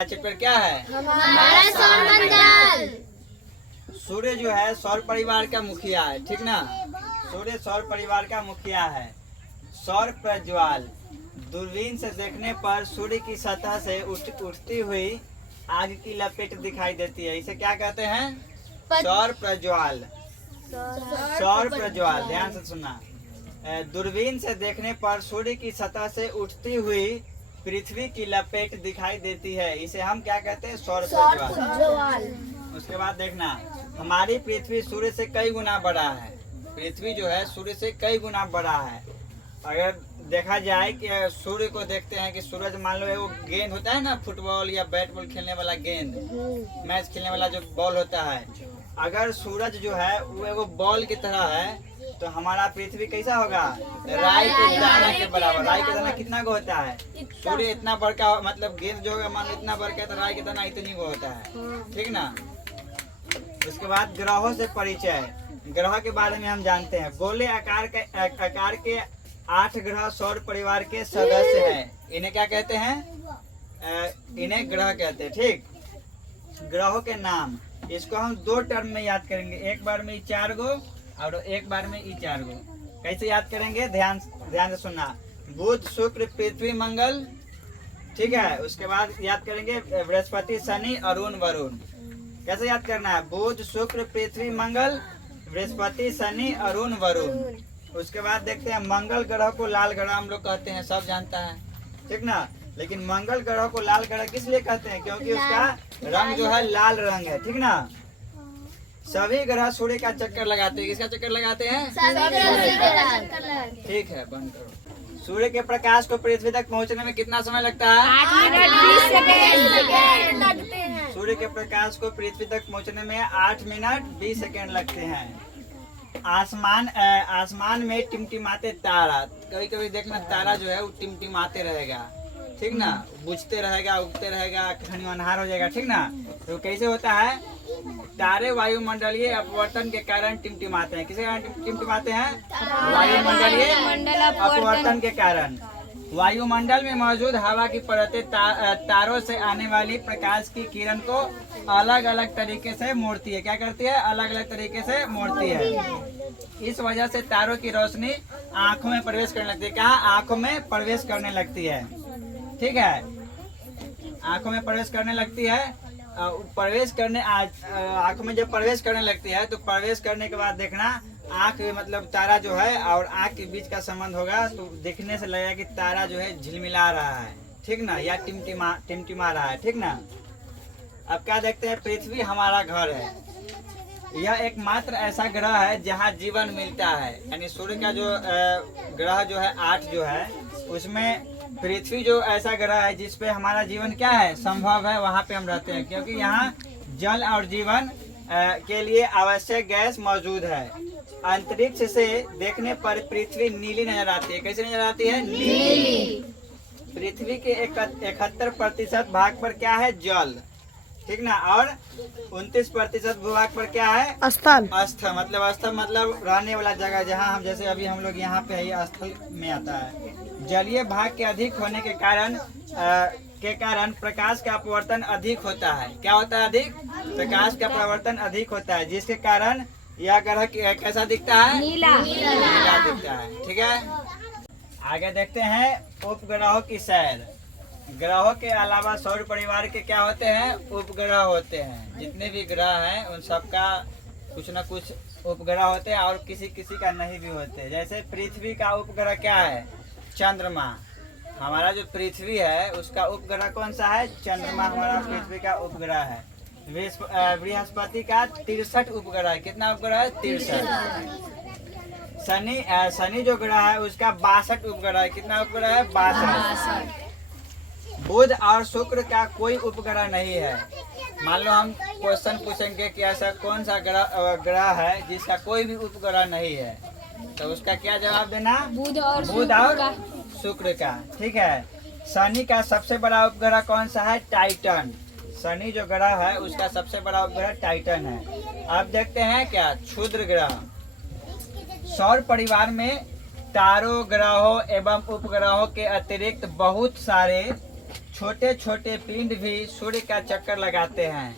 Chapter क्या है? हमारा सौरमंडल। सूर्य जो है सौर परिवार का मुखिया है, ठीक ना। सूर्य सौर परिवार का मुखिया है। सौर प्रज्वाल दूरबीन से देखने पर सूर्य की सतह से उठती हुई आग की लपेट दिखाई देती है। इसे क्या कहते हैं? सौर प्रज्वाल। सौर प्रज्वाल, ध्यान से सुनना। दूरबीन से देखने पर सूर्य की सतह से उठती हुई पृथ्वी की लपेट दिखाई देती है। इसे हम क्या कहते हैं? सौर प्रज्वाल। उसके बाद देखना, हमारी पृथ्वी सूर्य से कई गुना बड़ा है। पृथ्वी जो है सूर्य से कई गुना बड़ा है। अगर देखा जाए कि सूर्य को देखते हैं कि सूरज, मान लो वो गेंद होता है ना, फुटबॉल या बैट बॉल खेलने वाला गेंद, मैच खेलने वाला जो बॉल होता है, अगर सूरज जो है वो एगो बॉल की तरह है तो हमारा पृथ्वी कैसा होगा? राई के दाना के बराबर। राई के दाना कितना को होता है? सूर्य इतना बड़का, मतलब गेंद जो होगा मान लो इतना बड़का है तो राई के दाना इतनी को होता है, ठीक ना। उसके बाद ग्रहों से परिचय। ग्रह के बारे में हम जानते हैं। गोले आकार के 8 ग्रह सौर परिवार के सदस्य हैं। इन्हें क्या कहते हैं? इन्हें ग्रह कहते हैं, ठीक। ग्रहों के नाम, इसको हम 2 टर्म में याद करेंगे। एक बार में 4 गो और एक बार में 4 गो। कैसे याद करेंगे? ध्यान से सुनना। बुध, शुक्र, पृथ्वी, मंगल, ठीक है। उसके बाद याद करेंगे बृहस्पति, शनि, अरुण, वरुण। कैसे याद करना है? बुध, शुक्र, पृथ्वी, मंगल, बृहस्पति, शनि, अरुण, वरुण। उसके बाद देखते हैं, मंगल ग्रह को लाल ग्रह हम लोग कहते हैं, सब जानता है, ठीक ना। लेकिन मंगल ग्रह को लाल ग्रह किस लिए कहते हैं? क्योंकि उसका रंग जो है लाल रंग है, ठीक ना। सभी ग्रह सूर्य का चक्कर लगाते हैं। किसका चक्कर लगाते हैं? ठीक है, बंद करो। सूर्य के प्रकाश को पृथ्वी तक पहुंचने में कितना समय लगता है? 8 मिनट 20 सेकंड लगते हैं। सूर्य के प्रकाश को पृथ्वी तक पहुंचने में 8 मिनट 20 सेकंड लगते हैं। आसमान में टिमटिमाते तारा, कभी कभी देखना तारा जो है वो टिमटिमाते रहेगा, ठीक ना। बुझते रहेगा, उगते रहेगा, कहीं अन्हार हो जाएगा, ठीक ना। तो कैसे होता है? तारे वायुमंडलीय अपवर्तन के कारण टिमटिमाते हैं। किसके कारण टिमटिमाते हैं? वायुमंडलीय अपवर्तन के कारण। वायुमंडल में मौजूद हवा की परतें तारों से आने वाली प्रकाश की किरण को अलग अलग तरीके से मोड़ती है। क्या करती है? अलग अलग तरीके से मोड़ती है। इस वजह से तारों की रोशनी आंखों में प्रवेश करने लगती है। कहाँ? आंखों में प्रवेश करने लगती है, ठीक है। आंखों में प्रवेश करने लगती है। प्रवेश करने आंखों में जब प्रवेश करने लगती है तो प्रवेश करने के बाद देखना, आंख मतलब तारा जो है और आंख के बीच का संबंध होगा तो देखने से लगेगा कि तारा जो है झिलमिला रहा है, ठीक ना, या टिमटिमा रहा है, ठीक ना। अब क्या देखते हैं? पृथ्वी हमारा घर है। यह एकमात्र ऐसा ग्रह है जहाँ जीवन मिलता है। यानी सूर्य का जो ग्रह जो है 8 जो है, उसमें पृथ्वी जो ऐसा ग्रह है जिसपे हमारा जीवन क्या है? संभव है, वहाँ पे हम रहते हैं। क्योंकि यहाँ जल और जीवन के लिए आवश्यक गैस मौजूद है। अंतरिक्ष से देखने पर पृथ्वी नीली नजर आती है। कैसे नजर आती है? नीली। पृथ्वी के 71% भाग पर क्या है? जल, ठीक ना। और 29% भूभाग पर क्या है? स्थल। स्थल मतलब रहने वाला जगह, जहाँ हम, जैसे अभी हम लोग यहाँ पे है, स्थल में आता है। जलीय भाग के अधिक होने के कारण प्रकाश का अपवर्तन अधिक होता है। क्या होता है? अधिक प्रकाश का अपवर्तन अधिक होता है, जिसके कारण यह ग्रह कैसा दिखता है? नीला दिखता है, ठीक है। आगे देखते हैं उपग्रहों की सैर। ग्रहों के अलावा सौर परिवार के क्या होते हैं? उपग्रह होते हैं। जितने भी ग्रह हैं उन सबका कुछ न कुछ उपग्रह होते हैं और किसी किसी का नहीं भी होते। जैसे पृथ्वी का उपग्रह क्या है? चंद्रमा। हमारा जो पृथ्वी है उसका उपग्रह कौन सा है? चंद्रमा हमारा पृथ्वी का उपग्रह है। बृहस्पति का 63 उपग्रह है। कितना उपग्रह है? 63। शनि जो ग्रह है उसका 62 उपग्रह है। कितना उपग्रह है? 62। बुध और शुक्र का कोई उपग्रह नहीं है। मान लो हम क्वेश्चन पूछेंगे कि ऐसा कौन सा ग्रह है जिसका कोई भी उपग्रह नहीं है, तो उसका क्या जवाब देना? बुध और शुक्र का, ठीक है। शनि का सबसे बड़ा उपग्रह कौन सा है? टाइटन। शनि जो ग्रह है उसका सबसे बड़ा उपग्रह टाइटन है। अब देखते हैं क्या? क्षुद्र ग्रह। सौर परिवार में तारों, ग्रहों एवं उपग्रहों के अतिरिक्त बहुत सारे छोटे छोटे पिंड भी सूर्य का चक्कर लगाते हैं,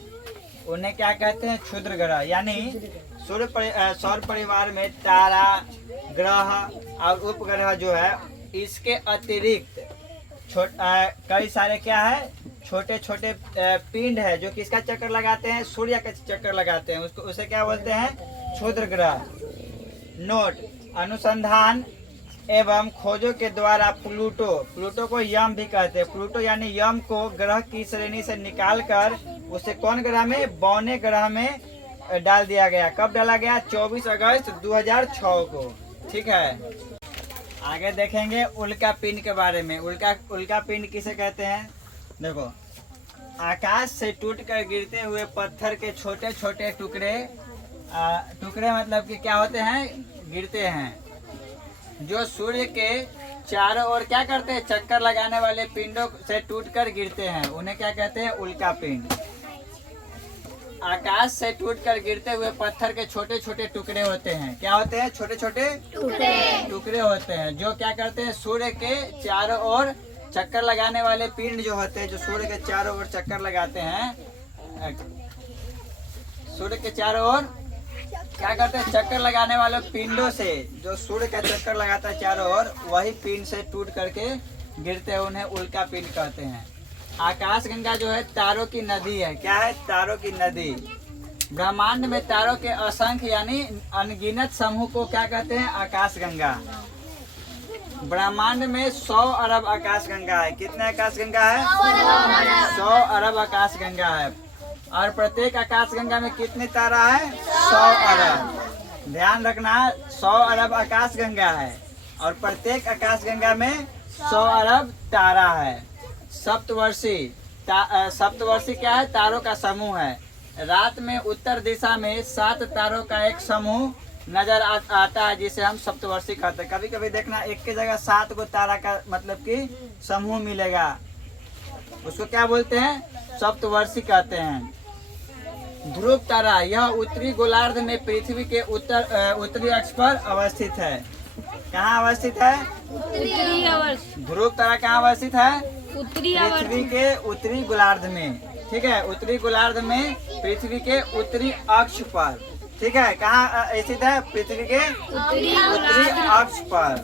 उन्हें क्या कहते हैं? क्षुद्र ग्रह। यानी सौर परिवार में तारा, ग्रह और उपग्रह जो है, इसके अतिरिक्त कई सारे क्या है, छोटे छोटे पिंड है जो किसका चक्कर लगाते हैं? सूर्य का चक्कर लगाते हैं। उसको उसे क्या बोलते हैं? क्षुद्र ग्रह। नोट: अनुसंधान एवं खोजों के द्वारा प्लूटो को यम भी कहते हैं। प्लूटो यानी यम को ग्रह की श्रेणी से निकालकर उसे कौन ग्रह में? बौने ग्रह में डाल दिया गया। कब डाला गया? 24 अगस्त 2006 को। ठीक है, आगे देखेंगे उल्का पिंड के बारे में। उल्का पिंड किसे कहते हैं? देखो, आकाश से टूटकर गिरते हुए पत्थर के छोटे छोटे टुकड़े मतलब कि क्या होते हैं? गिरते हैं, जो सूर्य के चारों ओर क्या करते हैं? चक्कर लगाने वाले पिंडों से टूटकर गिरते हैं, उन्हें क्या कहते हैं? उल्का पिंड। आकाश से टूटकर गिरते हुए पत्थर के छोटे छोटे टुकड़े होते हैं। क्या होते हैं? छोटे छोटे टुकड़े होते हैं, जो क्या करते हैं? सूर्य के चारों ओर चक्कर लगाने वाले पिंड जो होते हैं, जो सूर्य के चारों ओर चक्कर लगाते हैं, सूर्य के चारों ओर क्या करते हैं? चक्कर लगाने वाले पिंडों से, जो सूर्य का चक्कर लगाता है चारों ओर, वही पिंड से टूट करके गिरते हैं, उन्हें उल्का पिंड कहते हैं। आकाश गंगा जो है तारों की नदी है। क्या है? तारों की नदी। ब्रह्मांड में तारों के असंख्य यानी अनगिनत समूह को क्या कहते हैं? आकाश गंगा। ब्रह्मांड में 100 अरब आकाश गंगा है। कितने आकाश गंगा है? 100 अरब आकाश गंगा है। और प्रत्येक आकाश गंगा में कितने तारा है? 100 अरब। ध्यान रखना, 100 अरब आकाश गंगा है और प्रत्येक आकाश गंगा में 100 अरब तारा है। सप्तवर्षी सप्तवर्षी क्या है? तारों का समूह है। रात में उत्तर दिशा में 7 तारों का एक समूह नजर आता है, जिसे हम सप्तवर्षी कहते हैं। कभी कभी देखना, एक की जगह 7 को तारा का मतलब कि समूह मिलेगा, उसको क्या बोलते हैं? सप्तवर्षी कहते हैं। ध्रुव तारा, यह उत्तरी गोलार्ध में पृथ्वी के उत्तरी अक्ष पर अवस्थित है। कहाँ अवस्थित है? ध्रुव तारा कहाँ अवस्थित है? पृथ्वी के उत्तरी गोलार्ध में। ठीक है, उत्तरी गोलार्ध में पृथ्वी के उत्तरी अक्ष पर। ठीक है, कहाँ स्थित है? पृथ्वी के उत्तरी अक्ष पर।